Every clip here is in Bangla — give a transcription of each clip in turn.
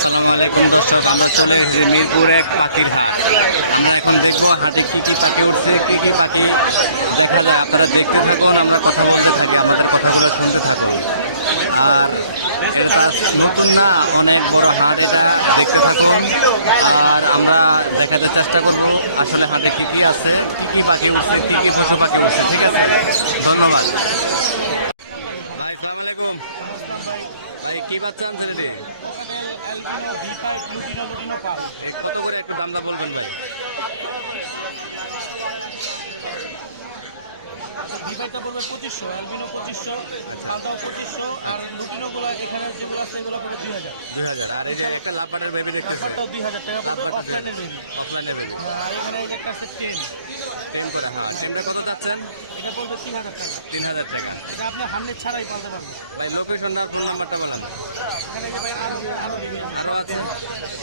আসসালামু আলাইকুম দর্শক চলে এসেছি এক পাখির হাট আমরা এখন দেখব হাটে কি কি পাখি উঠছে কি কি পাখি দেখা আপনারা দেখতে থাকুন আমরা কথা বলতে থাকি আমাদের কথাগুলো শুনতে থাকুন আর নতুন না অনেক বড় হাট এটা দেখতে থাকুন আর আমরা দেখাতে চেষ্টা করব আসলে হাটে কি কি আছে কি পাখি উঠছে কি কি পশু পাখি কি বাচ্চা আনছেন রে কত করে একটু দামটা বলবেন ভাই ডিভাইডটা পড়বে পঁচিশশো অ্যালবিনো পঁচিশশো মালদাও পঁচিশশো আর লুটিনো গুলো এখানে যেগুলো আছে এগুলো পড়বে দুই হাজার দুই হাজার আর এই যে একটা লাভবারের বেবি দেখতেছেন ব্যাপারটাও দুই হাজার টাকা পড়বে অফলাইনের বেবি আর এখানে এই যে একটা আছে টেন টেন করে হ্যাঁ। টেনটা কত যাচ্ছেন এটা পড়বে তিন হাজার টাকা। তিন হাজার টাকা। এটা আপনি হান্ড্রেড ছাড়াই পালতে পারবেন। ভাই লোকেশনটা ফোন নাম্বারটা বলেন। এখানে যে ভাই আরও আছে।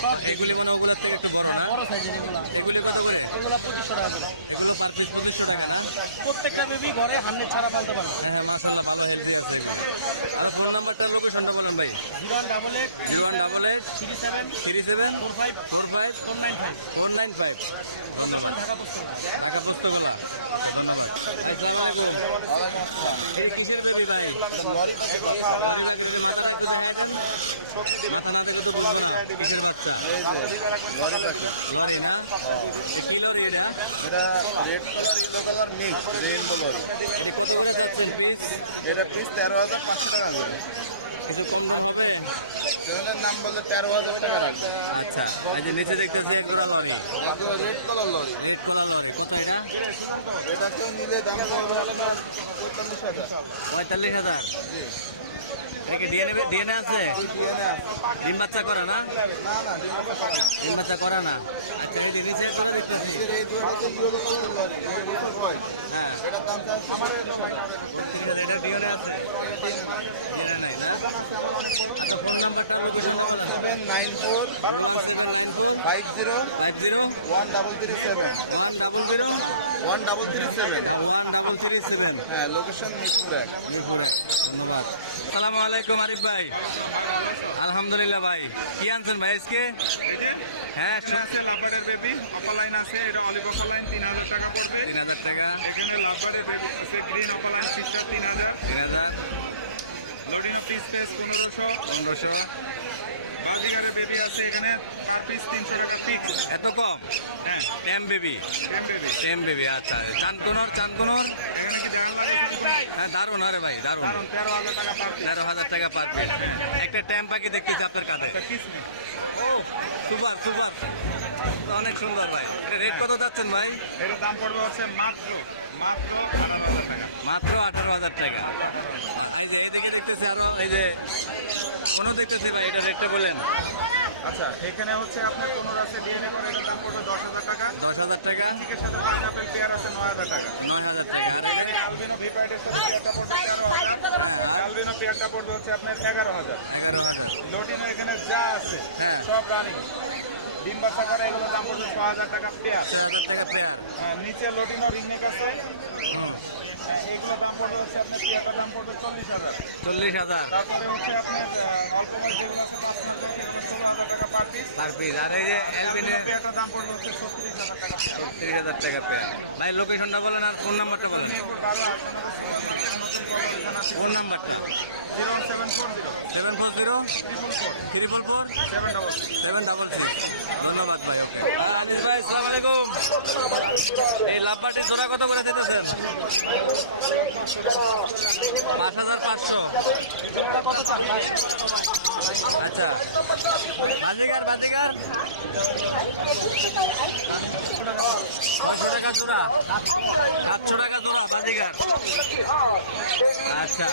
সব এগুলি মানে ওগুলোর থেকে একটু বড় না? বড় সাইজের এগুলো এগুলি কত করে? এগুলো পঁচিশশো টাকা করে। এগুলো পার পিস পঁচিশশো টাকা না? প্রত্যেকটা বেবি ঘরে হান্ড্রেড ছাড়া পালতে পারবে। হ্যাঁ হ্যাঁ মাসাল্লাহ ভালো হেলদি আছে আর ফোন নাম্বারটা লোকেশনটা বলেন ভাই। Zero one double eight zero one double eight three seven three seven four five four five four nine five four nine five Dhaka পুস্তক ঢাকা ধন্যবাদ। আসসালামু আলাইকুম এই কিসের বেবি ভাই? মাথা না দেখে তো বুঝব না? কিসের বাচ্চা? লরি না? কি লরি এটা? এটা red colour yellow colour mix rainbow lorry. কত করে যাচ্ছেন পিস এটা পিস তেরো হাজার পাঁচশো টাকা দেবে কিছু কম হবে চ্যানেলের নাম বলতে তেরো হাজার টাকা রাখবে আচ্ছা এই যে নিচে দেখতেছি এক জোড়া lorry. Red colour lorry. Red colour lorry কত এটা? এটা কেউ নিলে দাম পড়বে আপনার পঁয়তাল্লিশ হাজার। পঁয়তাল্লিশ হাজার? একে ডিএনএ ডিএনএ আছে? ডিম বাচ্চা করে না? ডিম বাচ্চা করে না। আচ্ছা এই নিচে করে হ্যাঁ। এটার দাম আমার ডিএনএ আছে। ডিএনএ নাই না আচ্ছা ফোন নাম্বারটা লোকেশন বলেন seven nine four five zero five zero one double three seven one double zero one double three seven one double three seven হ্যাঁ লোকেশন মিরপুর এক। ধন্যবাদ। আসসালামু আলাইকুম আরিফ ভাই। আলহামদুলিল্লাহ ভাই কি আনছেন ভাই আজকে? হ্যাঁ আছে লাভবারের বেবি অপালাইন আছে এটা অলিভ অপালাইন তিন হাজার টাকা পড়বে। তিন হাজার টাকা। এখানে লাভবারের বেবি আছে গ্রিন অপালাইন সিস্টার তিন হাজার। তিন হাজার। পিস পেস পনেরোশো পনেরোশো। বেবি আছে এখানে পার পিস তিনশো টাকা ফিক্স এত কম? হ্যাঁ। বেবি টেন বেবি বেবি আচ্ছা। চানকুনর চানকুনর এখানে কি হ্যাঁ দারুণ আরে ভাই দারুণ। তেরো হাজার টাকা পার তেরো হাজার টাকা পার পিস একটা ট্যাম পাখি দেখতেছি আপনার কাছে কিসমি সুপার সুপার। অনেক সুন্দর ভাই। এটা রেট কত যাচ্ছেন ভাই? এটার দাম পড়বে হচ্ছে মাত্র মাত্র মাত্র আঠারো হাজার টাকা। এই যে এদিকে দেখতেছি আরও এই যে কোনো দেখতেছি ভাই এটা রেটটা বলেন। আচ্ছা এখানে হচ্ছে আপনার পনেরো আছে ডিএনএ করে এটার দাম পড়বে দশ হাজার টাকা। দশ হাজার টাকা। চিকের সাথে পাইনাপেল পেয়ার আছে নয় হাজার টাকা। নয় হাজার টাকা। আর এখানে অ্যালবিনো ভিপাইটের সাথে পেয়ারটা পড়বে তেরো হাজার। অ্যালবিনো পেয়ারটা পড়বে হচ্ছে আপনার এগারো হাজার। এগারো হাজার। লোটিনো এখানে যা আছে হ্যাঁ। সব রানিং ডিম বাচ্চা করে এগুলোর দাম পড়ছে ছ হাজার টাকা পেয়ার। হাজার টাকা পেয়ার। হ্যাঁ, নিচে লোটিনো রিংনেক আছে। হ্যাঁ, এইগুলোর দাম পড়বে হচ্ছে আপনার পেয়ারটার দাম পড়বে চল্লিশ হাজার। চল্লিশ হাজার। তারপরে হচ্ছে আপনার অল্প বয়স যেগুলো আছে পাঁচ এগুলো ষোলো হাজার টাকা পার পিস পার পিস আর এই যে এলবিনে পেয়ারটার দাম পড়বে হচ্ছে ছত্রিশ হাজার টাকা। তিরিশ হাজার টাকা পেয়ার ভাই লোকেশনটা বলেন আর ফোন নাম্বারটা বলেন। মেহেরপুর বারো আট ফোন নাম্বারটা zero seven four zero. Seven four zero. Triple four triple four seven double seven double six ধন্যবাদ ভাই ওকে আনিস ভাই আসসালামু আলাইকুম। এই লাভবাটির জোড়া কত করে দিতেছেন? পাঁচ হাজার পাঁচশো। আচ্ছা। বাজিগার বাজিগার। পাঁচশো টাকা জোড়া। সাতশো টাকা জোড়া বাজিগার। আচ্ছা।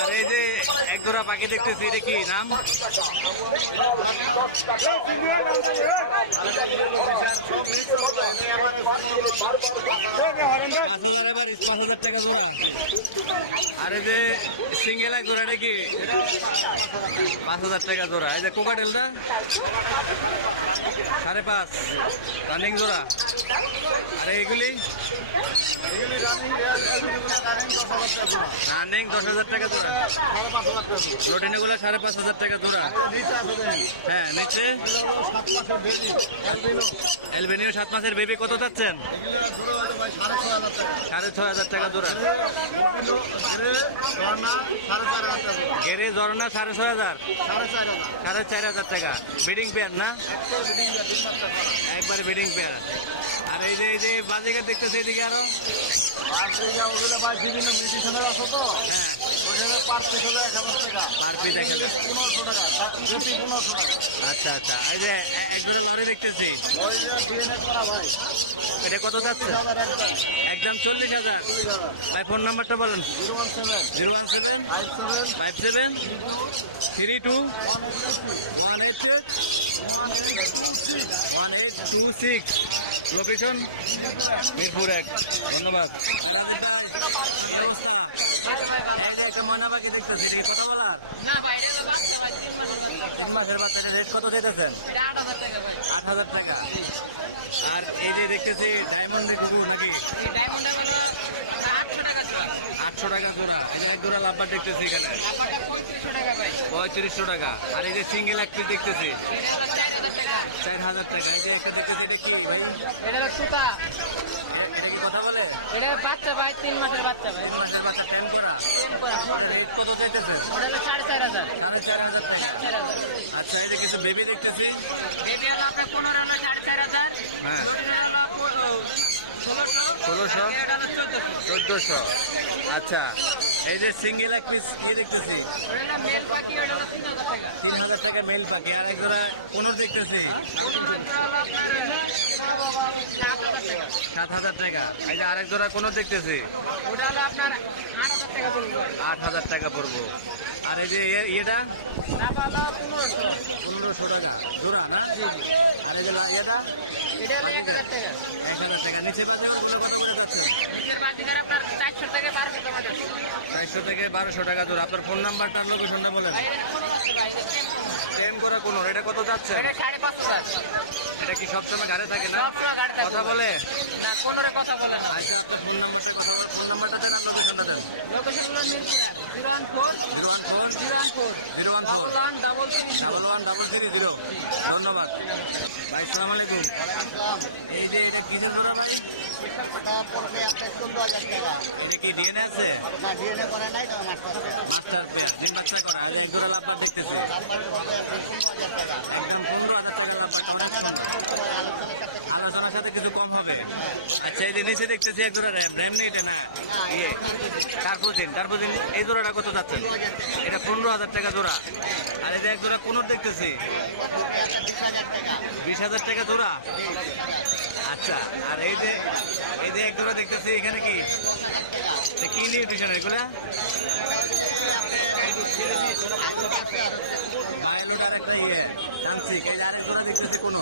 আর এই যে এক জোড়া পাখি দেখতেছি, এটা কি নাম? আর এই যে সিঙ্গেল এক জোড়াটা কি? পাঁচ হাজার টাকা জোড়া। এই যে কোকাটেলটা সাড়ে পাঁচ। রানিং জোড়া? আর এইগুলি এগুলি রানিং দশ হাজার টাকা জোড়া। রোটিনাগুলো সাড়ে পাঁচ হাজার টাকা জোড়া। হ্যাঁ নিচে। সাত মাসের বেবি এলবেনিও সাত মাসের বেবি কত ভাই সাড়ে ছয় হাজার টাকা জোড়া। গেরে জরনা সাড়ে ছয় হাজার। সাড়ে চার হাজার। টাকা। বিডিং পেয়ার না? একবার বিডিং পেয়ার আর এই যে এই যে বাজিকার দেখতেছে এদিকে আরও। যে ওগুলো ভাই বিভিন্ন মেডিসিনের আছে তো? হ্যাঁ। পার পিস হলো এক হাজার টাকা। পার পিস এক হাজার। পনেরোশো টাকা জেপি পনেরোশো টাকা। আচ্ছা আচ্ছা। এই যে এ- এক জোড়া লরি দেখতেছি। ওই ডিএনএ করা ভাই। এটা কত যাচ্ছে? একদম। চল্লিশ হাজার। চল্লিশ হাজার। ভাই ফোন নাম্বারটা বলেন। Zero one seven. Zero one seven. Five seven. Five seven. Three two. One eight one eight two six. Location Mirpur এক। ধন্যবাদ। আর এই যে দেখতেছি ডায়মন্ডের কুকুর নাকি? আটশো টাকা জোড়া। এখানে এক জোড়া লাভবার দেখতেছি এখানে। পঁয়ত্রিশশো টাকা। আর এই যে সিঙ্গেল এক পিস দেখতেছি। চার হাজার টাকা। এই যে একটা দেখতেছি, এটা কি ভাই? এটা সুতা। এটা বাচ্চা ভাই তিন মাসের বাচ্চা ভাই। তিন মাসের বাচ্চা করা? করা রেট কত চাইতেছে? ওটা হলো সাড়ে চার হাজার। সাড়ে চার হাজার সাড়ে চার হাজার। আচ্ছা এই যে কিছু বেবি দেখতেছি। বেবি হলো আপনার পনেরো হলো সাড়ে চার হাজার। হ্যাঁ। ষোলোশো ষোলোশো। চোদ্দশো। আচ্ছা। এই যে সিঙ্গেল এক পিস কি দেখতেছি? তিন হাজার টাকা মেল পাখি, আর এক জোড়া পনেরো দেখতেছি। সাত হাজার টাকা। এই যে আরেক জোড়া কোনো দেখতেছি। আট হাজার টাকা পড়বে। আর এই যে পনেরোশো। পনেরোশো টাকা। জোড়া না? এটা এটা হলো এক হাজার টাকা। এক হাজার টাকা। নিচে পাশে কত করে যাচ্ছে? নিচের বাজিকার আপনার চারশো থেকে বারোশো টাকা দূর চারশো থেকে বারোশো টাকা জোড়া আপনার ফোন নাম্বারটা লোকেশনটা বলেন। কোনো এটা করা কোনো? কত যাচ্ছে এটা কি সবসময় ঘাড়ে থাকে না? গাড়ি। কথা বলে? না কথা বলে না। আচ্ছা আপনার ফোন নাম্বারটা কথা ফোন নাম্বারটা দেন আপনার লোকেশনটা দেন লোকেশন হলো Mirpur zero one four zero one four zero one four zero one four double three double one double three zero. ধন্যবাদ। ভাই সালাম আলাইকুম। এই যে এটা কি ধরা ভাই টাকা পড়বে আপনার চোদ্দ হাজার টাকা এটা কি ডিএনএ আছে না ডিএনএ করে নাই তো মাস্টার মাস্টার পেয়ার ডিম বাচ্চা করা আগে এক জোড়া লাভবার দেখতেছে। নাম্বারের হবে পনেরো হাজার টাকা একদম পনেরো হাজার টাকা লাভবার অনেক সুন্দর। সাথে কিছু কম হবে। আচ্ছা এই যে নিচে দেখতেছি এক জোড়া র্যাম। র্যাম নেই এটা না ইয়ে টার্বোজিন টার্বোজিন এই জোড়াটা কত যাচ্ছে এটা পনেরো হাজার টাকা জোড়া। আর যে এক জোড়া কোনোর দেখতেছি। বিশ হাজার টাকা জোড়া। আচ্ছা আর এই যে এই যে এক জোড়া দেখতেছি, এখানে কি? এটা কি নিউট্রিশন এগুলা? একটা ইয়ে। তান্ত্রিক এই আরেক জোড়া দেখতেছি কোনো।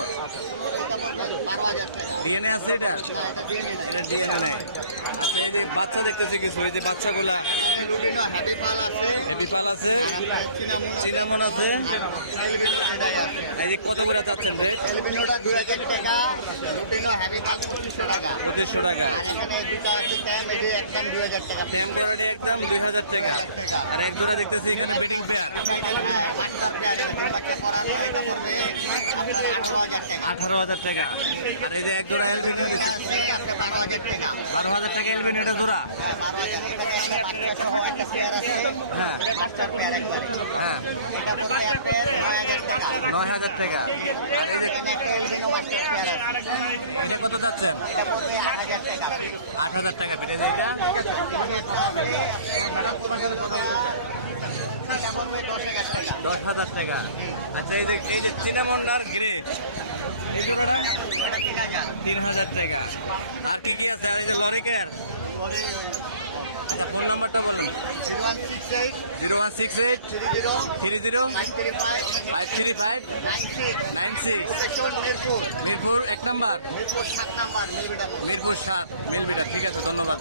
ডিএনএ আছে এটা? ডিএনএ এই যে বাচ্চা দেখতেছি কিছু, এই যে বাচ্চাগুলা। হেভি পাল আছে সিনামন আছে। এই যে কত করে হাজার টাকা। দুই হাজার টাকা। আর এক জোড়া দেখতেছি এখানে আঠারো হাজার টাকা। আর এই যে এক জোড়া এলবিনিও বারো হাজার টাকা টাকা এলবিনিওটা জোড়া। হ্যাঁ। হ্যাঁ। এটা নয় হাজার টাকা। এলবিনো এটা কত যাচ্ছেন আট হাজার টাকা। পেটে যায় এটা এটা? দশ হাজার টাকা। আচ্ছা এই যে এই যে চিনামন্ডার গ্রে এটা তিন হাজার টাকা। আর কি কি আছে? আর এই যে লরিকের ফোন নাম্বারটা বলুন। Zero one six eight, three zero three zero nine three five five three five, nine six. Nine six Mirpur Mirpur এক নম্বর? মিরপুর সাত নাম্বার মিরপুর সাত মিলবিটা ঠিক আছে, ধন্যবাদ।